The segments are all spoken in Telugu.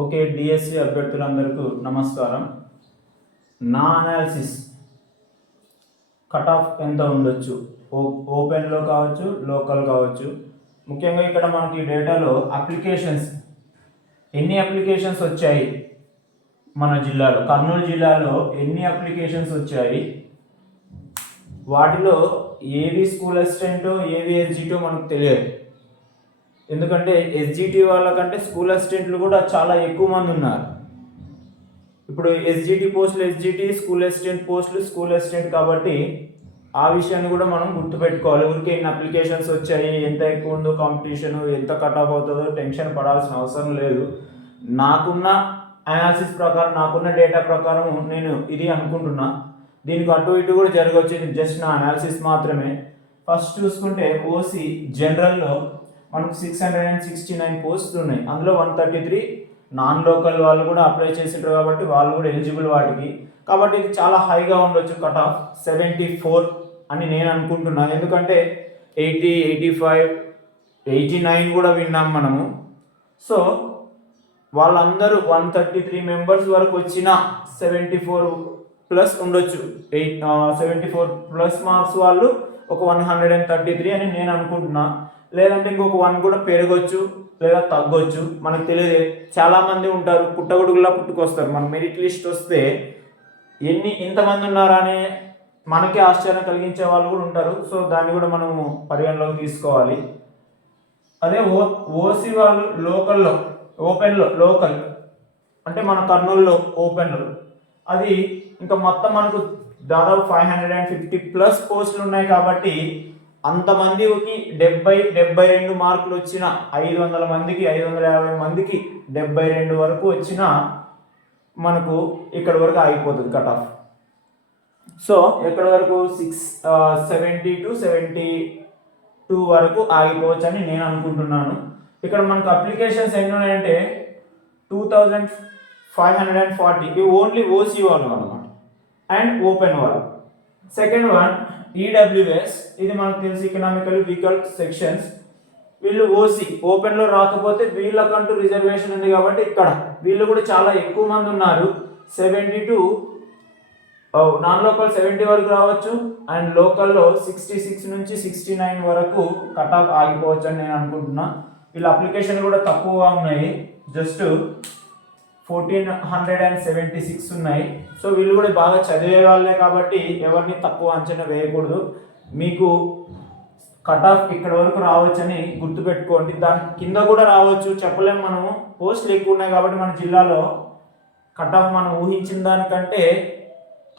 ఓకే, డిఎస్సి అభ్యర్థులందరికీ నమస్కారం. నా అనాలిసిస్ కట్ ఆఫ్ ఎంత ఉండొచ్చు, ఓపెన్లో కావచ్చు, లోకల్ కావచ్చు. ముఖ్యంగా ఇక్కడ మనకి డేటాలో అప్లికేషన్స్ ఎన్ని అప్లికేషన్స్ వచ్చాయి మన జిల్లాలో, కర్నూలు జిల్లాలో ఎన్ని అప్లికేషన్స్ వచ్చాయి, వాటిలో ఏవి స్కూల్ అసిస్టెంటో ఏవి ఎస్జిటో మనకు తెలియదు. ఎందుకంటే ఎస్జిటి వాళ్ళకంటే స్కూల్ అసిస్టెంట్లు కూడా చాలా ఎక్కువ మంది ఉన్నారు. ఇప్పుడు ఎస్జిటి పోస్టులు ఎస్జిటి, స్కూల్ అసిస్టెంట్ పోస్టులు స్కూల్ అసిస్టెంట్, కాబట్టి ఆ విషయాన్ని కూడా మనం గుర్తుపెట్టుకోవాలి. ఊరికే ఇన్ని అప్లికేషన్స్ వచ్చాయి, ఎంత ఎక్కువ ఉందో కాంపిటీషన్, ఎంత కట్ ఆఫ్ అవుతుందో టెన్షన్ పడాల్సిన అవసరం లేదు. నాకున్న అనాలిసిస్ ప్రకారం, నాకున్న డేటా ప్రకారం నేను ఇది అనుకుంటున్నా. దీనికి అటు ఇటు కూడా జరగవచ్చు, ఇది జస్ట్ నా అనాలిసిస్ మాత్రమే. ఫస్ట్ చూసుకుంటే ఓసీ జనరల్లో మనకు 669 పోస్టులు ఉన్నాయి. అందులో 133 నాన్ లోకల్ వాళ్ళు కూడా అప్లై చేసింటారు కాబట్టి వాళ్ళు కూడా ఎలిజిబుల్ వాటికి. కాబట్టి ఇది చాలా హైగా ఉండొచ్చు కట్ ఆఫ్ 74 అని నేను అనుకుంటున్నాను. ఎందుకంటే 80, 85, 89 కూడా విన్నాం మనము. సో వాళ్ళందరూ 133 మెంబర్స్ వరకు వచ్చిన 74 ప్లస్ ఉండొచ్చు. 74 ప్లస్ మార్క్స్ వాళ్ళు ఒక 133 అని నేను అనుకుంటున్నా. లేదంటే ఇంకొక 1 కూడా పెరగొచ్చు లేదా తగ్గొచ్చు, మనకు తెలియదు. చాలామంది ఉంటారు, పుట్టగొడుగులా పుట్టుకొస్తారు. మన మెరిట్ లిస్ట్ వస్తే ఇంతమంది ఉన్నారా అని మనకే ఆశ్చర్యం కలిగించే వాళ్ళు కూడా ఉంటారు. సో దాన్ని కూడా మనము పరిగణలోకి తీసుకోవాలి. అదే ఓసీ వాళ్ళు లోకల్లో, ఓపెన్లో లోకల్ అంటే మన కర్నూలులో ఓపెన్లో అది ఇంకా మొత్తం మనకు దాదాపు 550 ప్లస్ పోస్టులు ఉన్నాయి. కాబట్టి అంతమందికి 72 మార్కులు వచ్చిన 500 మందికి 550 మందికి 72 వరకు వచ్చిన మనకు ఇక్కడ వరకు ఆగిపోతుంది కట్ ఆఫ్. సో ఎక్కడ వరకు 70 to 72 వరకు ఆగిపోవచ్చు అని నేను అనుకుంటున్నాను. ఇక్కడ మనకు అప్లికేషన్స్ ఎన్ని ఉన్నాయంటే 2540. ఇవి ఓన్లీ ఓసీ వాళ్ళు అనమాట అండ్ ఓపెన్ వాళ్ళు. సెకండ్ వన్ ఈడబ్ల్యూఎస్, ఇది మనకు తెలుసు, ఎకనామికల్ వీకర్ సెక్షన్స్. వీళ్ళు ఓసీ ఓపెన్లో రాకపోతే వీళ్ళకంటూ రిజర్వేషన్ ఉంది కాబట్టి ఇక్కడ వీళ్ళు కూడా చాలా ఎక్కువ మంది ఉన్నారు. 72, నాన్ లోకల్ 70 వరకు రావచ్చు అండ్ లోకల్లో 66 నుంచి 69 వరకు కట్ ఆఫ్ ఆగిపోవచ్చు అని నేను అనుకుంటున్నా. వీళ్ళ అప్లికేషన్ కూడా తక్కువగా ఉన్నాయి, జస్ట్ 1476 ఉన్నాయి. సో వీళ్ళు కూడా బాగా చదివే వాళ్ళే కాబట్టి ఎవరిని తక్కువ అంచనా వేయకూడదు. మీకు కట్ ఆఫ్ ఇక్కడ వరకు రావచ్చు అని గుర్తుపెట్టుకోండి. దాని కింద కూడా రావచ్చు, చెప్పలేము మనము. పోస్టులు ఎక్కువ ఉన్నాయి కాబట్టి మన జిల్లాలో కట్ ఆఫ్ మనం ఊహించిన దానికంటే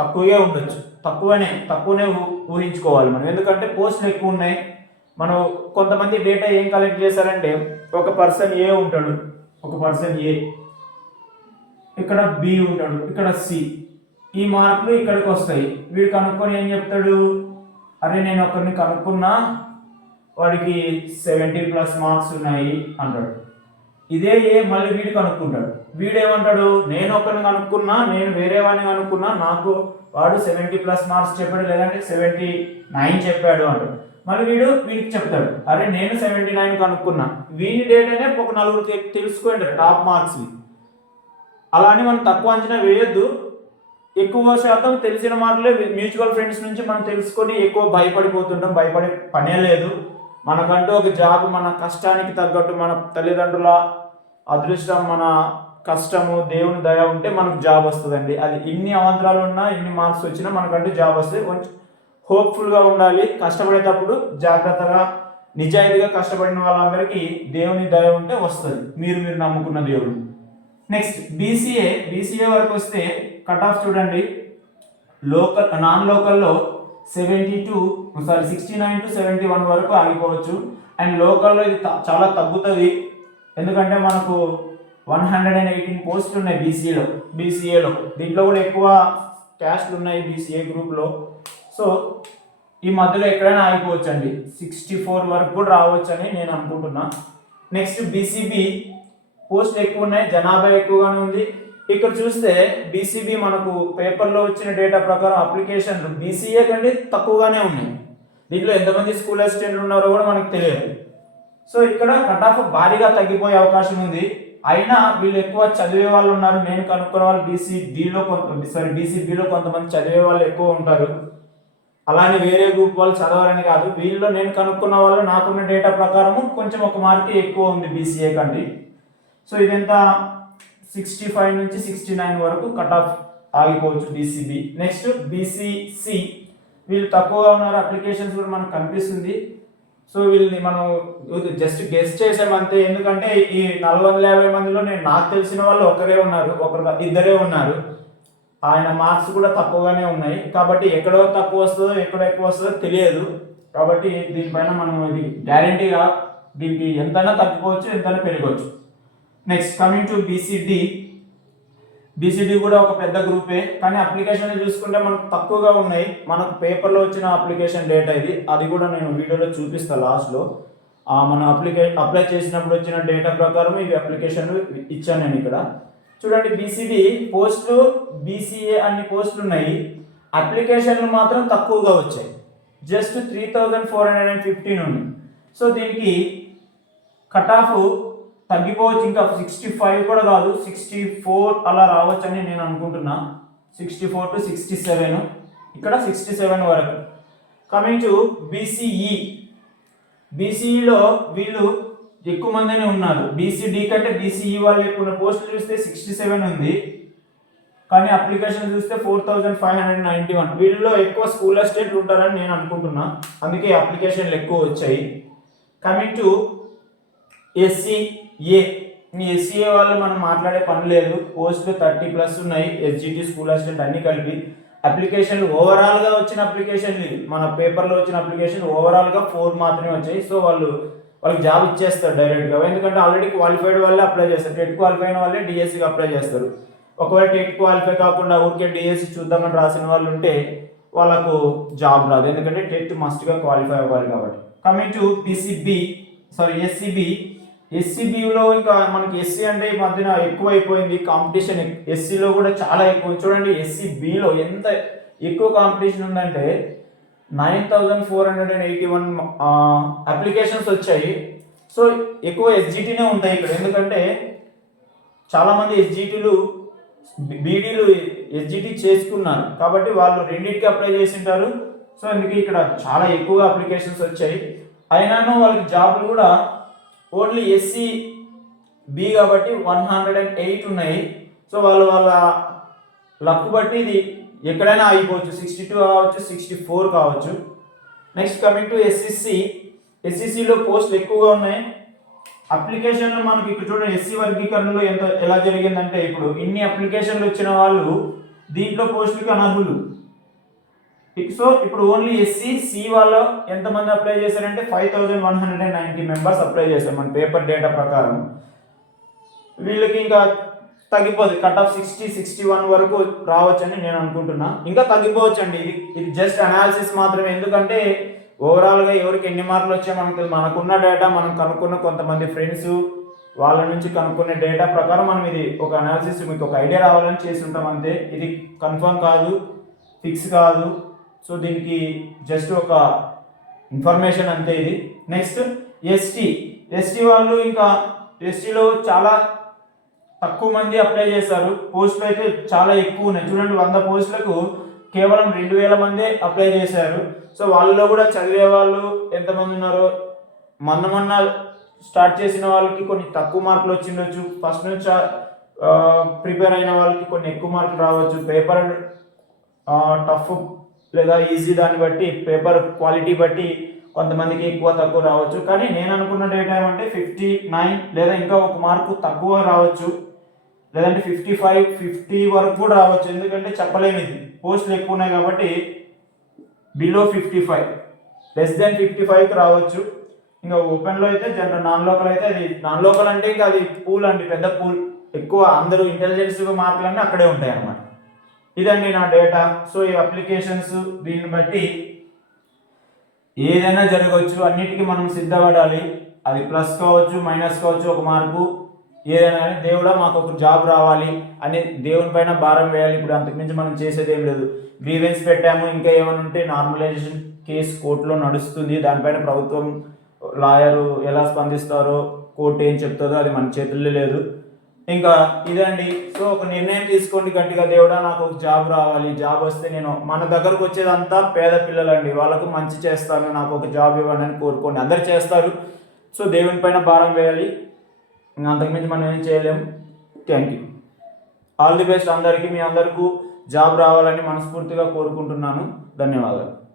తక్కువే ఉండొచ్చు. తక్కువనే ఊహించుకోవాలి మనం, ఎందుకంటే పోస్టులు ఎక్కువ ఉన్నాయి. మనం కొంతమంది డేటా ఏం కలెక్ట్ చేశారంటే, ఒక పర్సన్ ఏ ఉంటాడు, ఒక పర్సన్ ఏ, ఇక్కడ బి ఉంటాడు, ఇక్కడ సి, ఈ మార్కులు ఇక్కడికి వస్తాయి. వీడు కనుక్కొని ఏం చెప్తాడు, అరే నేను ఒకరిని కనుక్కున్నా వాడికి 70 ప్లస్ మార్క్స్ ఉన్నాయి అంటాడు. ఇదే ఏ మళ్ళీ వీడు కనుక్కుంటాడు, వీడేమంటాడు, నేను ఒకరిని కనుక్కున్నా, నేను వేరే వాడిని కనుక్కున్నా, నాకు వాడు 70 ప్లస్ మార్క్స్ చెప్పాడు, లేదంటే 79 చెప్పాడు అంటాడు. మళ్ళీ వీడికి చెప్తాడు, అరే నేను 79 కనుక్కున్నా. వీని డేటానే ఒక నలుగురు తెలుసుకుంటారు టాప్ మార్క్స్. అలా అని మనం తక్కువ అంచనా వేయొద్దు. ఎక్కువ శాతం తెలిసిన మార్కులే మ్యూచువల్ ఫ్రెండ్స్ నుంచి మనం తెలుసుకొని ఎక్కువ భయపడిపోతుంటాం. భయపడే పనే లేదు. మనకంటూ ఒక జాబ్, మన కష్టానికి తగ్గట్టు, మన తల్లిదండ్రుల అదృష్టం, మన కష్టము, దేవుని దయ ఉంటే మనకు జాబ్ వస్తుందండి. అది ఇన్ని అవంతరాలు ఉన్నా, ఇన్ని మార్క్స్ వచ్చినా మనకంటూ జాబ్ వస్తుంది. కొంచెం హోప్ఫుల్గా ఉండాలి. కష్టపడేటప్పుడు జాగ్రత్తగా, నిజాయితీగా కష్టపడిన వాళ్ళందరికీ దేవుని దయ ఉంటే వస్తుంది, మీరు నమ్ముకున్న దేవుడు. నెక్స్ట్ బీసీఏ వరకు వస్తే కట్ ఆఫ్ చూడండి. నాన్ లోకల్లో 69 to 71 వరకు ఆగిపోవచ్చు. అండ్ లోకల్లో ఇది చాలా తగ్గుతుంది, ఎందుకంటే మనకు 118 పోస్టులు ఉన్నాయి బీసీఏలో. దీంట్లో కూడా ఎక్కువ క్యాస్ట్లు ఉన్నాయి బీసీఏ గ్రూప్లో. సో ఈ మధ్యలో ఎక్కడైనా ఆగిపోవచ్చు అండి. 64 వరకు కూడా రావచ్చు అని నేను అనుకుంటున్నా. నెక్స్ట్ బీసీబీ పోస్టులు ఎక్కువ ఉన్నాయి, జనాభా ఎక్కువగానే ఉంది. ఇక్కడ చూస్తే బీసీబీ మనకు పేపర్లో వచ్చిన డేటా ప్రకారం అప్లికేషన్లు బీసీఏ కంటే తక్కువగానే ఉన్నాయి. దీంట్లో ఎంతమంది స్కూల్ అసిస్టెంట్లు ఉన్నారో కూడా మనకు తెలియదు. సో ఇక్కడ కట్ ఆఫ్ భారీగా తగ్గిపోయే అవకాశం ఉంది. అయినా వీళ్ళు ఎక్కువ చదివే వాళ్ళు ఉన్నారు. నేను కనుక్కున్న వాళ్ళు బీసీబీలో కొంతమంది చదివే వాళ్ళు ఎక్కువ ఉంటారు. అలానే వేరే గ్రూప్ వాళ్ళు చదవాలని కాదు, వీళ్ళలో నేను కనుక్కున్న వాళ్ళు నాకున్న డేటా ప్రకారము కొంచెం ఒక మార్క్ ఎక్కువ ఉంది బీసీఏ కంటే. సో ఇదంత 65 నుంచి 69 వరకు కట్ ఆఫ్ ఆగిపోవచ్చు బీసీబీ. నెక్స్ట్ బీసీసీ, వీళ్ళు తక్కువగా ఉన్నారు, అప్లికేషన్స్ కూడా మనకు కనిపిస్తుంది. సో వీళ్ళని మనం జస్ట్ గెస్ట్ చేసామంతే, ఎందుకంటే ఈ 450 మందిలో నాకు తెలిసిన వాళ్ళు ఇద్దరే ఉన్నారు. ఆయన మార్క్స్ కూడా తక్కువగానే ఉన్నాయి కాబట్టి ఎక్కడో తక్కువ వస్తుందో ఎక్కడో ఎక్కువ వస్తుందో తెలియదు. కాబట్టి దీనిపైన మనం ఇది గ్యారంటీగా దీనికి ఎంతైనా తగ్గిపోవచ్చు, ఎంతైనా పెరగవచ్చు. నెక్స్ట్ కమింగ్ టు బీసీడీ కూడా ఒక పెద్ద గ్రూపే, కానీ అప్లికేషన్ చూసుకుంటే మనకు తక్కువగా ఉన్నాయి. మనకు పేపర్లో వచ్చిన అప్లికేషన్ డేటా ఇది, అది కూడా నేను వీడియోలో చూపిస్తాను లాస్ట్లో. మనం అప్లై చేసినప్పుడు వచ్చిన డేటా ప్రకారం ఇవి అప్లికేషన్లు ఇచ్చాను నేను ఇక్కడ. చూడండి, బీసీడీ పోస్టులు బీసీఏ అన్ని పోస్టులు ఉన్నాయి, అప్లికేషన్లు మాత్రం తక్కువగా వచ్చాయి, జస్ట్ 3415 ఉంది. సో దీనికి కట్ ఆఫ్ తగ్గిపోవచ్చు, ఇంకా 65 కూడా కాదు, 64 అలా రావచ్చు అని నేను అనుకుంటున్నా. 64 to 67, ఇక్కడ 67 వరకు. కమింగ్ టు బీసీఈలో వీళ్ళు ఎక్కువ మందినే ఉన్నారు. బీసీడీ కంటే బీసీఈ వాళ్ళు ఎక్కువ ఉన్న పోస్టులు చూస్తే 67 ఉంది, కానీ అప్లికేషన్ చూస్తే 4591. వీళ్ళలో ఎక్కువ స్కూల్ అసిస్టెంట్లు ఉంటారని నేను అనుకుంటున్నా, అందుకే అప్లికేషన్లు ఎక్కువ వచ్చాయి. కమింగ్ టు ఎస్సీఏ వాళ్ళు మనం మాట్లాడే పని లేదు, పోస్టులు 30+ ఉన్నాయి, ఎస్జిటి స్కూల్ అసిస్టెంట్ అన్ని కలిపి. అప్లికేషన్లు ఓవరాల్గా వచ్చిన అప్లికేషన్లు, మన పేపర్లో వచ్చిన అప్లికేషన్ ఓవరాల్గా 4 మాత్రమే వచ్చాయి. సో వాళ్ళకి జాబ్ ఇచ్చేస్తారు డైరెక్ట్గా, ఎందుకంటే ఆల్రెడీ క్వాలిఫైడ్ వాళ్ళే అప్లై చేస్తారు. టెట్ క్వాలిఫై అయిన వాళ్ళే డిఎస్సికి అప్లై చేస్తారు. ఒకవేళ టెట్ క్వాలిఫై కాకుండా ఊరికే డిఎస్సి చూద్దామని రాసిన వాళ్ళు ఉంటే వాళ్ళకు జాబ్ రాదు, ఎందుకంటే టెట్ మస్ట్గా క్వాలిఫై అవ్వాలి కాబట్టి. కమింగ్ టు ఎస్సీబీలో ఇంకా మనకి ఎస్సీ అంటే ఈ మధ్యన ఎక్కువ అయిపోయింది కాంపిటీషన్. ఎస్సీలో కూడా చాలా ఎక్కువ. చూడండి, ఎస్సీబీలో ఎంత ఎక్కువ కాంపిటీషన్ ఉందంటే 9481 అప్లికేషన్స్ వచ్చాయి. సో ఎక్కువ ఎస్జిటీనే ఉంటాయి ఇక్కడ, ఎందుకంటే చాలామంది బీడీలు ఎస్జిటి చేసుకున్నారు కాబట్టి వాళ్ళు రెండింటికి అప్లై చేసింటారు. సో అందుకే ఇక్కడ చాలా ఎక్కువగా అప్లికేషన్స్ వచ్చాయి. అయినాను వాళ్ళకి జాబ్లు కూడా ఓన్లీ ఎస్సీబీ కాబట్టి 108 ఉన్నాయి. సో వాళ్ళ లక్ బట్టి ఇది ఎక్కడైనా ఆగిపోవచ్చు, 62 కావచ్చు, 64 కావచ్చు. నెక్స్ట్ కమింగ్ టు ఎస్సీసీలో పోస్టులు ఎక్కువగా ఉన్నాయి. అప్లికేషన్లు మనకి ఇక్కడ చూడండి, ఎస్సీ వర్గీకరణలో ఎలా జరిగిందంటే, ఇప్పుడు ఇన్ని అప్లికేషన్లు వచ్చిన వాళ్ళు దీంట్లో పోస్టులకి అనర్హులు. సో ఇప్పుడు ఓన్లీ ఎస్సీ వాళ్ళు ఎంతమంది అప్లై చేశారంటే 5190 మెంబర్స్ అప్లై చేశారు మన పేపర్ డేటా ప్రకారం. వీళ్ళకి ఇంకా తగ్గిపోతుంది, కట్ ఆఫ్ 60-61 వరకు రావచ్చని నేను అనుకుంటున్నా. ఇంకా తగ్గిపోవచ్చు అండి, ఇది జస్ట్ అనాలిసిస్ మాత్రమే, ఎందుకంటే ఓవరాల్గా ఎవరికి ఎన్ని మార్కులు వచ్చాయో మనకున్న డేటా, మనం కనుక్కున్న కొంతమంది ఫ్రెండ్స్ వాళ్ళ నుంచి కనుక్కునే డేటా ప్రకారం మనం ఇది ఒక అనాలిసిస్, మీకు ఒక ఐడియా రావాలని చేసి ఉంటాం అంతే. ఇది కన్ఫర్మ్ కాదు, ఫిక్స్ కాదు. సో దీనికి జస్ట్ ఒక ఇన్ఫర్మేషన్ అంతే ఇది. నెక్స్ట్ ఎస్టీ వాళ్ళు, ఇంకా ఎస్టీలో చాలా తక్కువ మంది అప్లై చేశారు, పోస్టులు అయితే చాలా ఎక్కువ ఉన్నాయి. చూడండి, 100 పోస్టులకు కేవలం 2000 మందే అప్లై చేశారు. సో వాళ్ళలో కూడా చదివే వాళ్ళు ఎంతమంది ఉన్నారో, మొన్న స్టార్ట్ చేసిన వాళ్ళకి కొన్ని తక్కువ మార్కులు వచ్చిండొచ్చు, ఫస్ట్ నుంచి ప్రిపేర్ అయిన వాళ్ళకి కొన్ని ఎక్కువ మార్కులు రావచ్చు. పేపర్ టఫ్ లేదా ఈజీ దాన్ని బట్టి, పేపర్ క్వాలిటీ బట్టి కొంతమందికి ఎక్కువ తక్కువ రావచ్చు. కానీ నేను అనుకున్న డేటా ఏమంటే 59 లేదా ఇంకా ఒక మార్కు తక్కువ రావచ్చు, లేదంటే 55-50 వరకు కూడా రావచ్చు, ఎందుకంటే చెప్పలేము, ఇది పోస్టులు ఎక్కువ ఉన్నాయి కాబట్టి. బిలో 55, లెస్ దెన్ 55కి రావచ్చు. ఇంకా ఓపెన్లో అయితే నాన్ లోకల్ అయితే, అది నాన్ లోకల్ అంటే ఇంకా అది పూల్ అండి, పెద్ద పూల్, ఎక్కువ అందరూ ఇంటెలిజెన్స్ మార్కులన్నీ అక్కడే ఉంటాయి అన్నమాట. ఇదండి నా డేటా. సో ఈ అప్లికేషన్స్ దీన్ని బట్టి ఏదైనా జరగవచ్చు, అన్నిటికీ మనం సిద్ధపడాలి. అది ప్లస్ కావచ్చు, మైనస్ కావచ్చు, ఒక మార్పు ఏదైనా కానీ దేవుడా మాకు ఒక జాబ్ రావాలి అని దేవుని పైన భారం వేయాలి. ఇప్పుడు అంతకుమించి మనం చేసేది ఏం లేదు. గ్రీవెన్స్ పెట్టాము, ఇంకా ఏమైనా ఉంటే నార్మలైజేషన్ కేసు కోర్టులో నడుస్తుంది, దానిపైన ప్రభుత్వం లాయరు ఎలా స్పందిస్తారో, కోర్టు ఏం చెప్తుందో అది మన చేతుల్లో లేదు. ఇంకా ఇదండి. సో ఒక నిర్ణయం తీసుకోండి గట్టిగా, దేవుడా నాకు ఒక జాబ్ రావాలి, జాబ్ వస్తే నేను మన దగ్గరకు వచ్చేదంతా పేద పిల్లలండి, వాళ్ళకు మంచి చేస్తాను, నాకు ఒక జాబ్ ఇవ్వండి అని కోరుకోండి. అందరు చేస్తారు. సో దేవుని పైన భారం వేయాలి, అంతకుమించి మనం ఏం చేయలేము. Thank you. All the best అందరికీ. మీ అందరికీ జాబ్ రావాలని మనస్ఫూర్తిగా కోరుకుంటున్నాను. ధన్యవాదాలు.